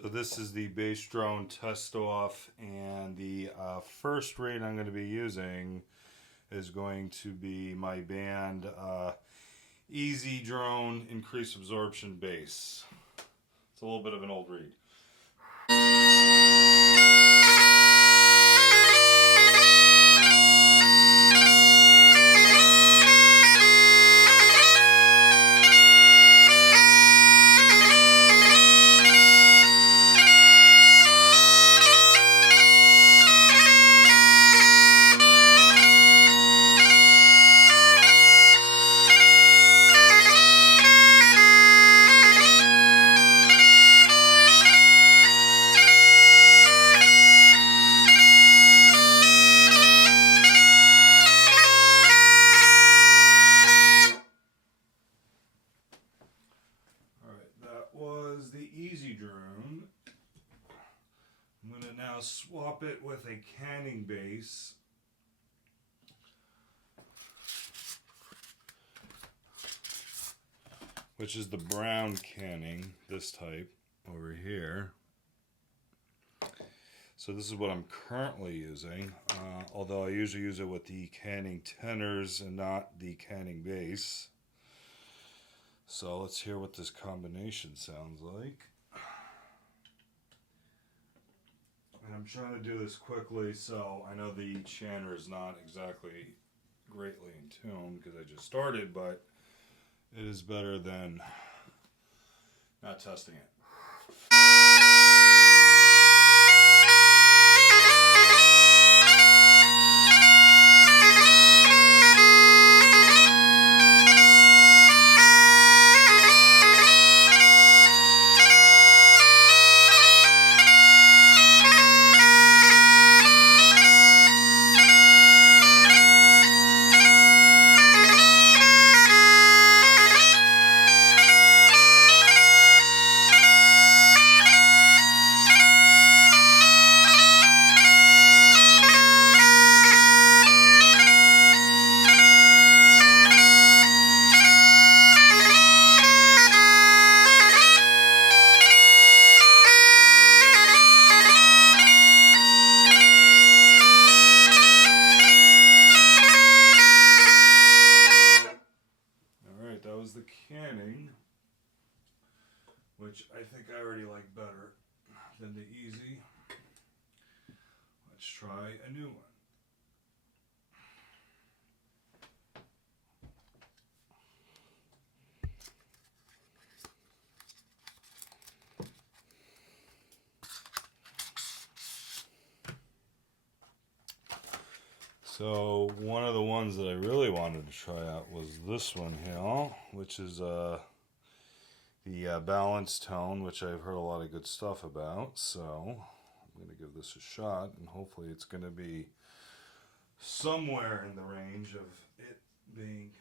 So this is the bass drone test off, and the first rate I'm going to be using is going to be my band Ezee Drone Increased Absorption bass. It's a little bit of an old reed. I'm going to now swap it with a Canning bass. Which is the brown Canning, this type, over here. So this is what I'm currently using, although I usually use it with the Canning tenors and not the Canning bass. So let's hear what this combination sounds like. And I'm trying to do this quickly, so I know the chanter is not exactly greatly in tune because I just started, but it is better than not testing it. The Canning, which I think I already like better than the Ezee. Let's try a new one. So one of the ones that I really wanted to try out was this one here, which is the balanced tone, which I've heard a lot of good stuff about. So I'm going to give this a shot, and hopefully it's going to be somewhere in the range of it being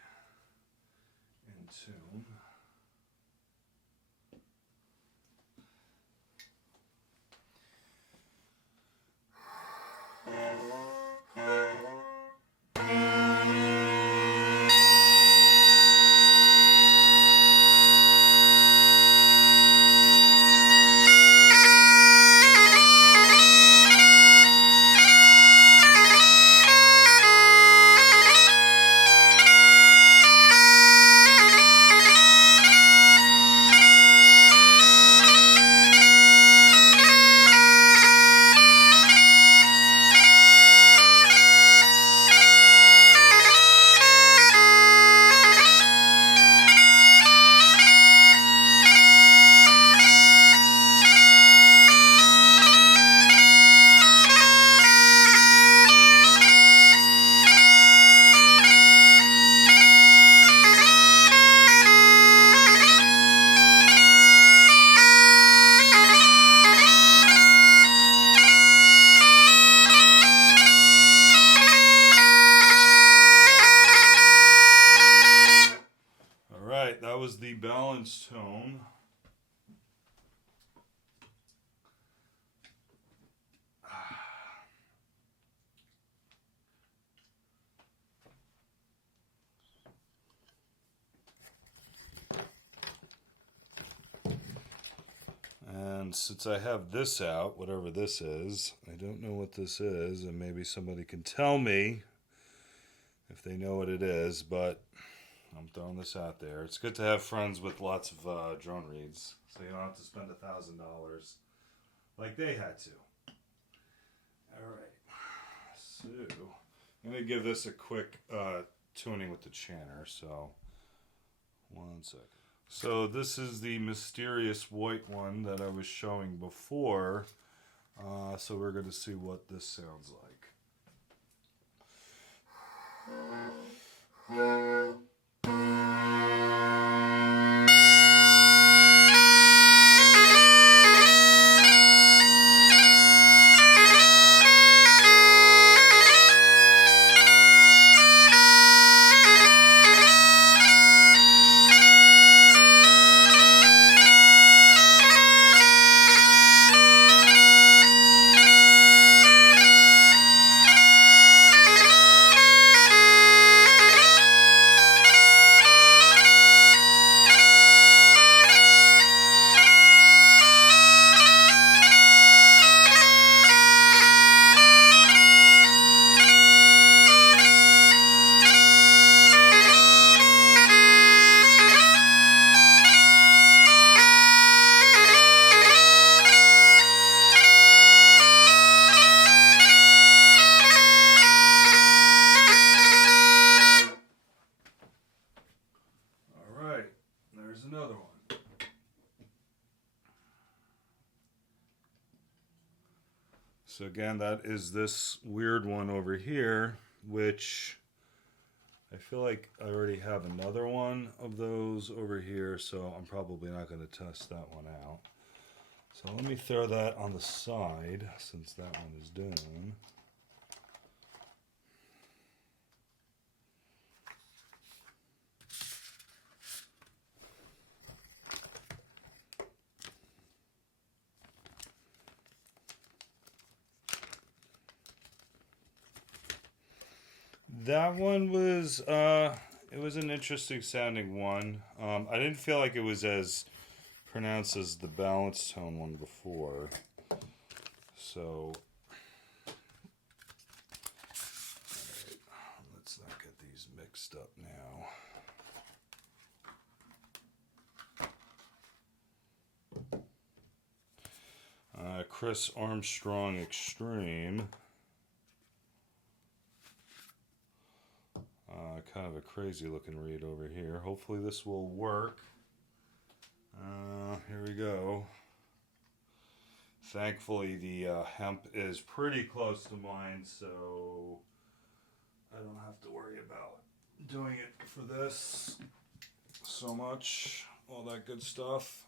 in tune. That was the balanced tone. And And since I have this out, whatever this is, I don't know what this is, and maybe somebody can tell me if they know what it is, but I'm throwing this out there. It's good to have friends with lots of drone reeds, so you don't have to spend $1,000 like they had to. Alright, so I'm going to give this a quick tuning with the chanter, so 1 second. So this is the mysterious white one that I was showing before, so we're going to see what this sounds like. Another one. So again, that is this weird one over here, which I feel like I already have another one of those over here, so I'm probably not going to test that one out. So let me throw that on the side since that one is done. That one was, it was an interesting sounding one. I didn't feel like it was as pronounced as the balanced tone one before. So, alright, let's not get these mixed up now. Chris Armstrong Extreme. Kind of a crazy looking reed over here. Hopefully this will work. Here we go. Thankfully the hemp is pretty close to mine, so I don't have to worry about doing it for this so much. All that good stuff.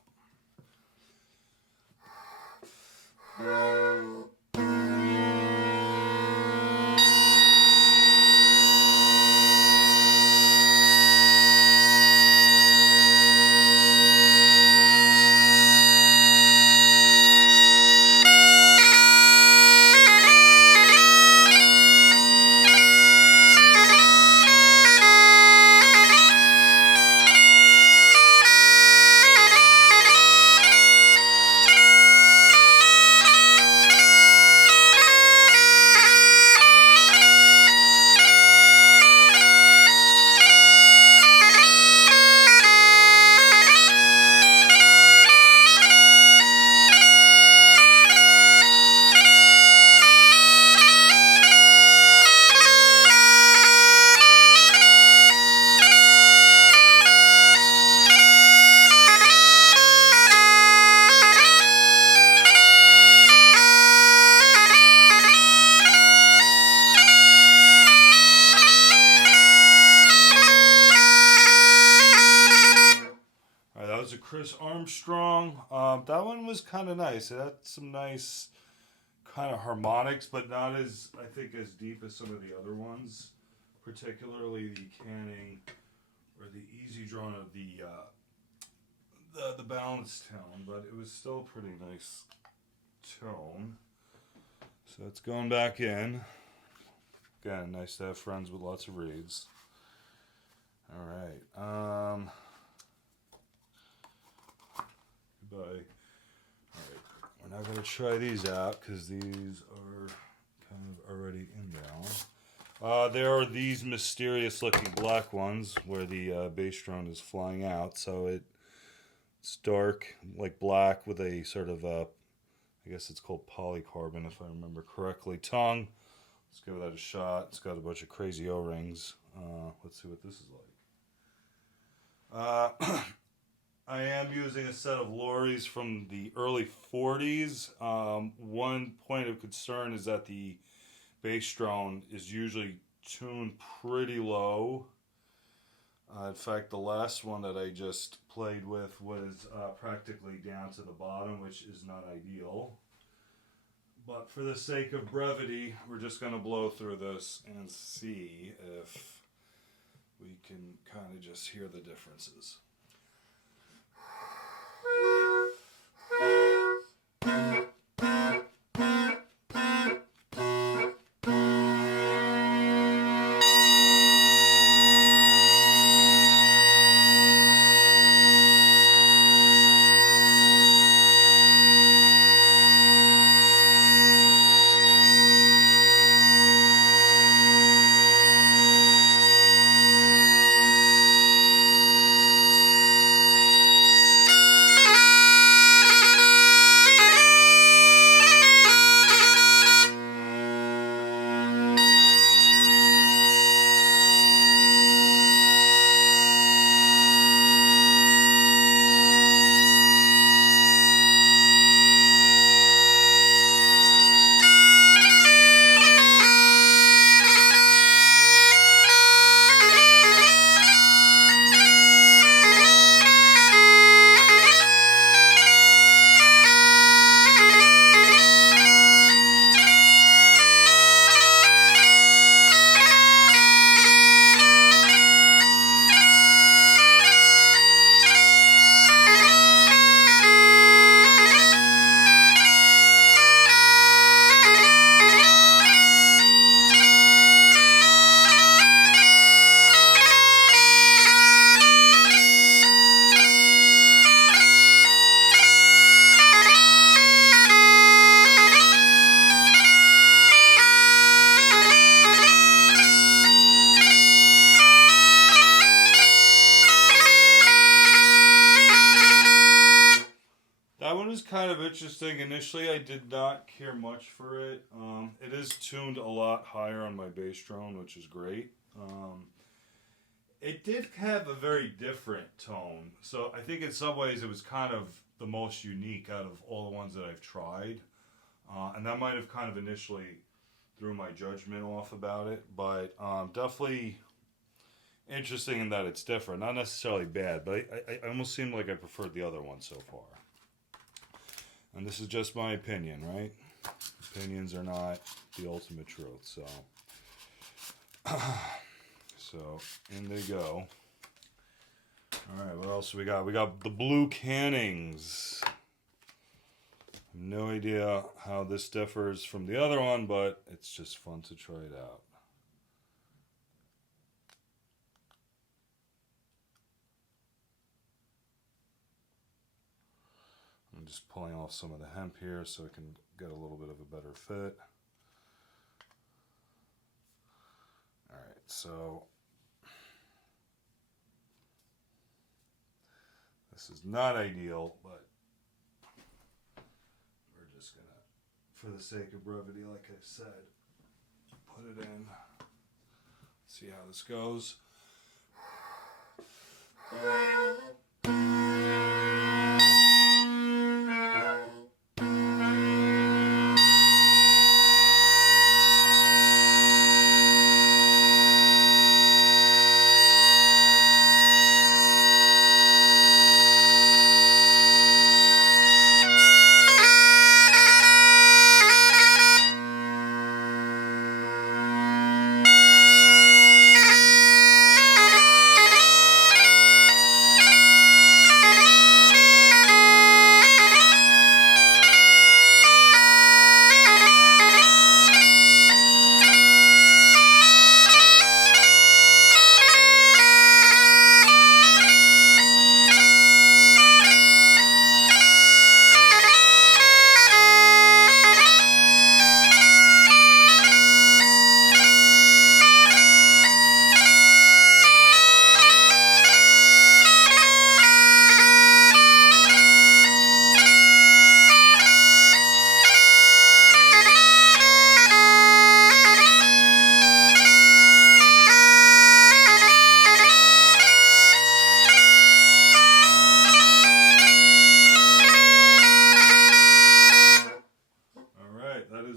Chris Armstrong. That one was kind of nice. It had some nice kind of harmonics, but not as, I think, as deep as some of the other ones, particularly the Canning or the Ezee drone of the balanced tone, but it was still a pretty nice tone. So it's going back in. Again, nice to have friends with lots of reeds. All right. Goodbye. All right. I gotta try these out because these are kind of already in there. There are these mysterious looking black ones where the bass drone is flying out. So it's dark, like black with a sort of, I guess it's called polycarbon if I remember correctly, tongue. Let's give that a shot. It's got a bunch of crazy O-rings. Let's see what this is like. I am using a set of Lawries from the early 40s. One point of concern is that the bass drone is usually tuned pretty low. In fact, the last one that I just played with was practically down to the bottom, which is not ideal. But for the sake of brevity, we're just going to blow through this and see if we can kind of just hear the differences. Kind of interesting. Initially, I did not care much for it. It is tuned a lot higher on my bass drone, which is great. It did have a very different tone, so I think in some ways it was kind of the most unique out of all the ones that I've tried, and that might have kind of initially threw my judgment off about it, but definitely interesting in that it's different. Not necessarily bad, but I almost seemed like I preferred the other one so far. And this is just my opinion, right? Opinions are not the ultimate truth, so. So, in they go. Alright, what else we got? We got the blue Cannings. No idea how this differs from the other one, but it's just fun to try it out. I'm just pulling off some of the hemp here so I can get a little bit of a better fit. Alright, so this is not ideal, but we're just gonna, for the sake of brevity, like I said, put it in, see how this goes.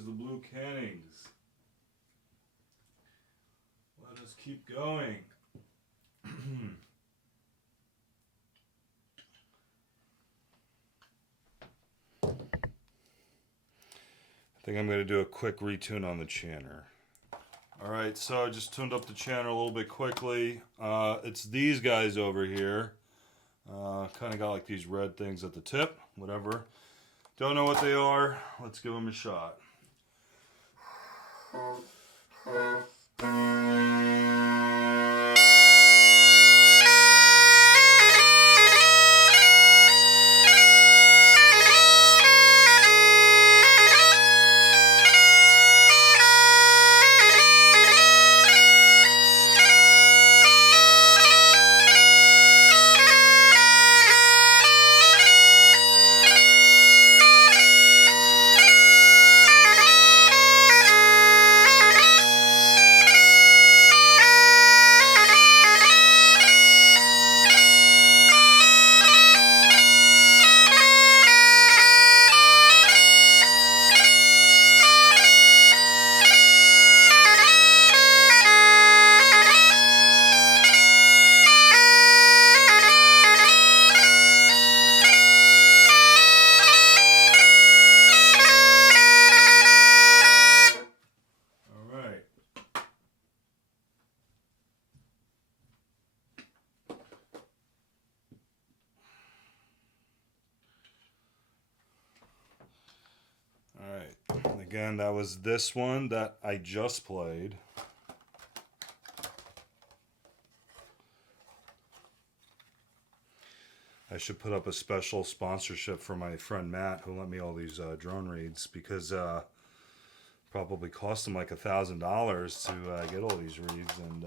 as the blue Cannings. Let us keep going. I think I'm going to do a quick retune on the chanter. Alright, so I just tuned up the chanter a little bit quickly. It's these guys over here. Kind of got like these red things at the tip, whatever. Don't know what they are. Let's give them a shot. Again, that was this one that I just played. I should put up a special sponsorship for my friend Matt, who lent me all these drone reeds, because probably cost him like $1,000 to get all these reeds, and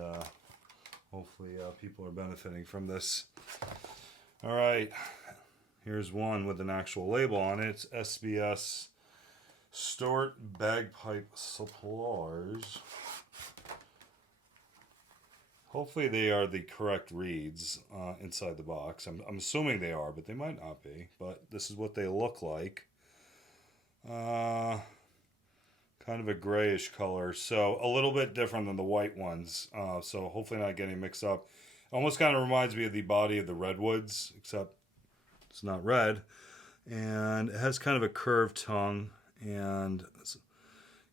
hopefully people are benefiting from this. All right, here's one with an actual label on it. It's SBS Stort Bagpipe Supplies. Hopefully they are the correct reeds inside the box. I'm assuming they are, but they might not be. But this is what they look like. Kind of a grayish color, so a little bit different than the white ones. So hopefully not getting mixed up. Almost kind of reminds me of the body of the redwoods, except it's not red. And it has kind of a curved tongue. And it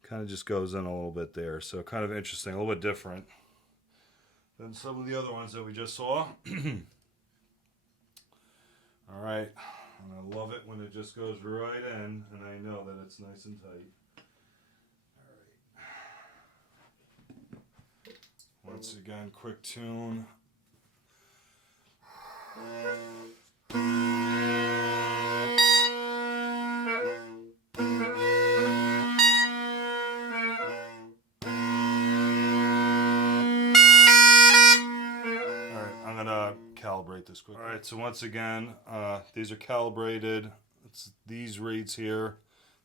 kind of just goes in a little bit there. So kind of interesting, a little bit different than some of the other ones that we just saw. Alright, and I love it when it just goes right in, and I know that it's nice and tight. Alright. Once again, quick tune. Calibrate this quickly. Alright, so once again, these are calibrated. It's these reeds here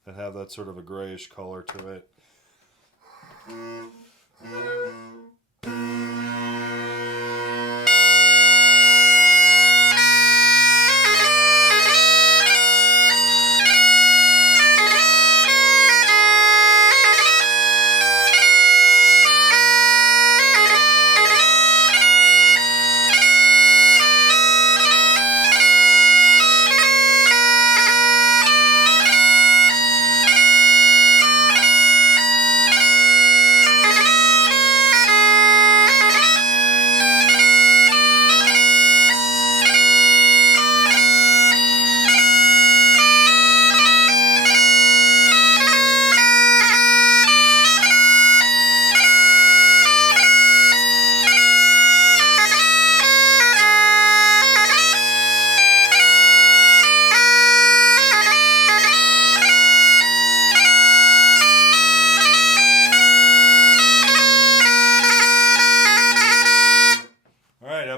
that have that sort of a grayish color to it.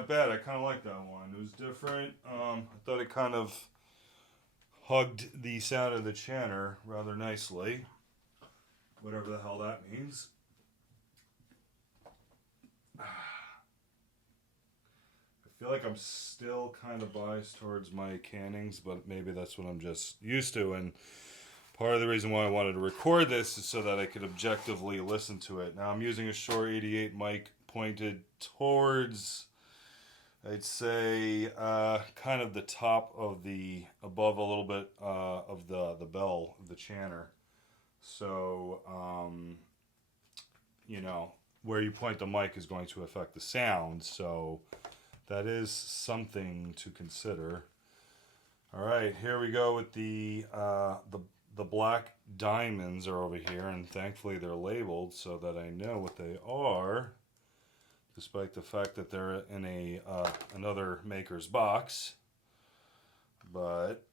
Bad. I kind of like that one. It was different. I thought it kind of hugged the sound of the chanter rather nicely. Whatever the hell that means. I feel like I'm still kind of biased towards my Cannings, but maybe that's what I'm just used to, and part of the reason why I wanted to record this is so that I could objectively listen to it. Now I'm using a Shure 88 mic pointed towards, I'd say, kind of the top of the, above a little bit of the bell of the chanter. So, you know, where you point the mic is going to affect the sound. So that is something to consider. All right, here we go with the black diamonds are over here, and thankfully they're labeled so that I know what they are, despite the fact that they're in a another maker's box. But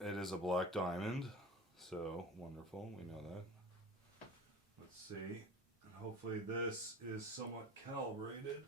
it is a black diamond, so wonderful, we know that. Let's see, and hopefully this is somewhat calibrated.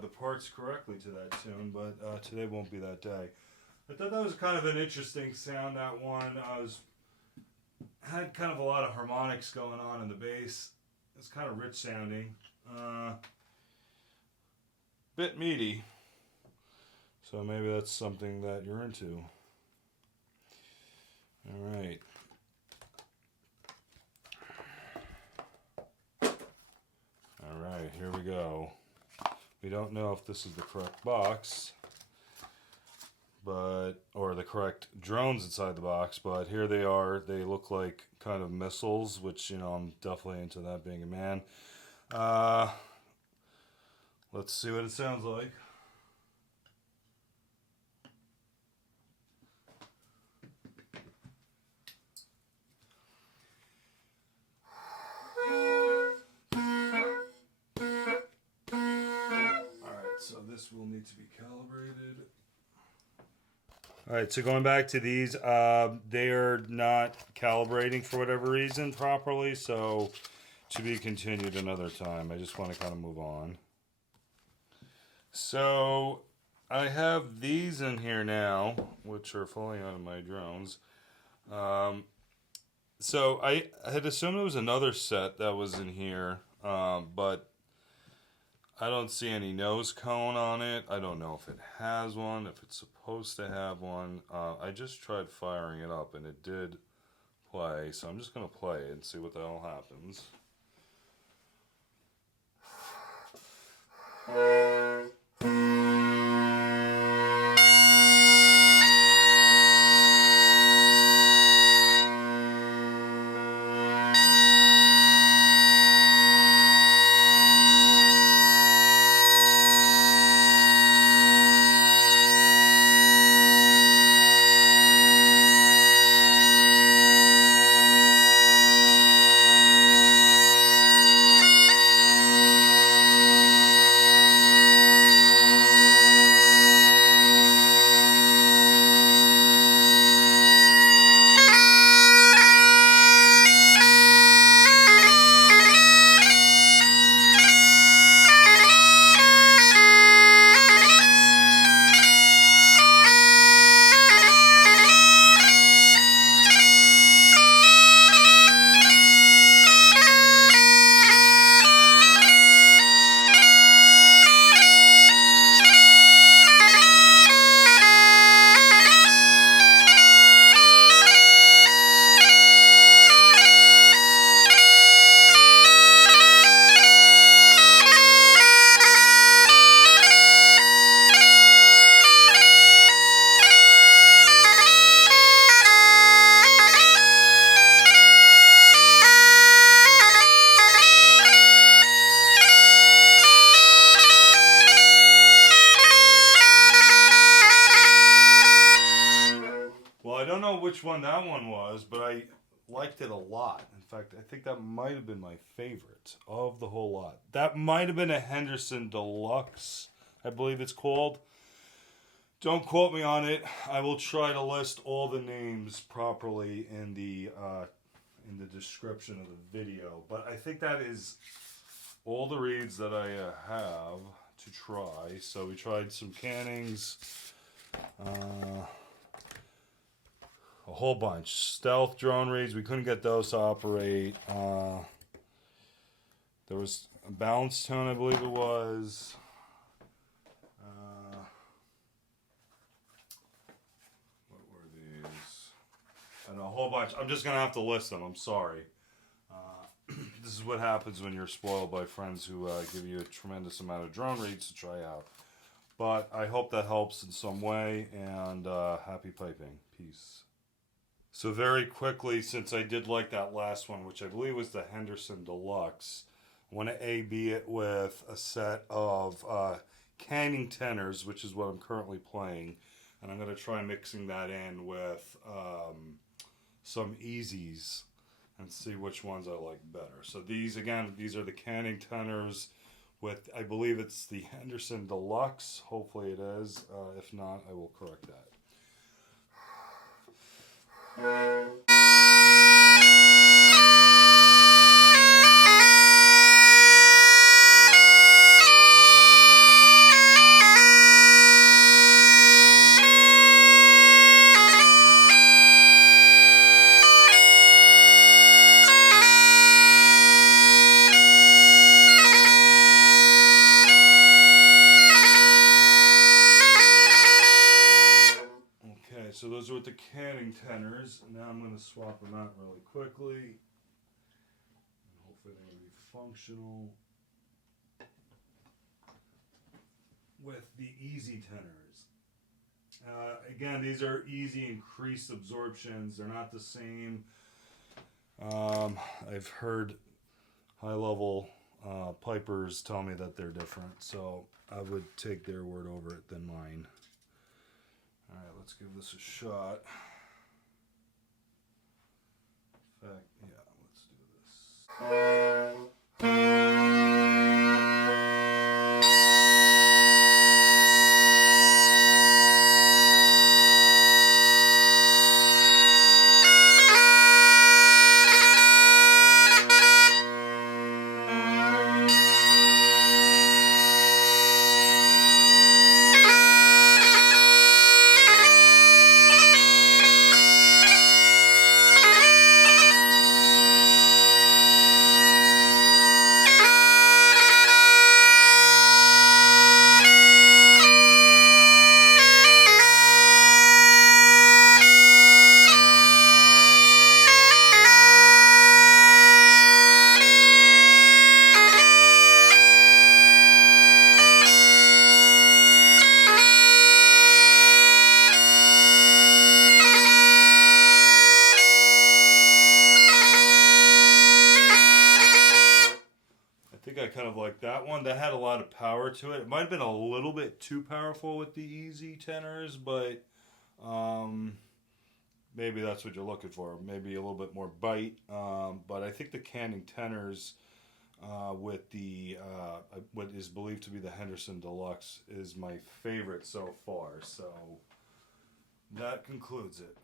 The parts correctly to that tune, but today won't be that day. I thought that was kind of an interesting sound, that one. Had kind of a lot of harmonics going on in the bass. It's kind of rich sounding. Bit meaty. So maybe that's something that you're into. Alright. Alright, here we go. We don't know if this is the correct box, or the correct drones inside the box, but here they are. They look like kind of missiles, which, you know, I'm definitely into that, being a man. Let's see what it sounds like. So this will need to be calibrated. Alright, so going back to these, they are not calibrating for whatever reason properly, so to be continued another time. I just want to kind of move on. So I have these in here now, which are falling out of my drones. So I had assumed it was another set that was in here, but I don't see any nose cone on it. I don't know if it has one, if it's supposed to have one. I just tried firing it up and it did play, so I'm just going to play it and see what the hell happens. which one that one was, but I liked it a lot. In fact, I think that might have been my favorite of the whole lot. That might have been a Henderson Deluxe, I believe it's called. Don't quote me on it. I will try to list all the names properly in the description of the video. But I think that is all the reeds that I have to try. So we tried some Cannings, a whole bunch. Stealth drone reeds, we couldn't get those to operate. There was a balance tone, I believe it was. What were these? And a whole bunch. I'm just going to have to list them. I'm sorry. This is what happens when you're spoiled by friends who give you a tremendous amount of drone reeds to try out. But I hope that helps in some way, and happy piping. Peace. So very quickly, since I did like that last one, which I believe was the Henderson Deluxe, I want to A-B it with a set of Canning tenors, which is what I'm currently playing. And I'm going to try mixing that in with some Ezees and see which ones I like better. So these, again, these are the Canning tenors with, I believe it's the Henderson Deluxe. Hopefully it is. If not, I will correct that. So those are with the Canning tenors. Now I'm going to swap them out really quickly. And hopefully they're going to be functional with the Ezee tenors. Again, these are Ezee Increased Absorptions. They're not the same. I've heard high-level pipers tell me that they're different, so I would take their word over it than mine. Alright, let's give this a shot. In fact, yeah, let's do this. I kind of like that one. That had a lot of power to it. It might have been a little bit too powerful with the Ezee tenors, but maybe that's what you're looking for. Maybe a little bit more bite. But I think the Canning tenors with the what is believed to be the Henderson Deluxe is my favorite so far. So that concludes it.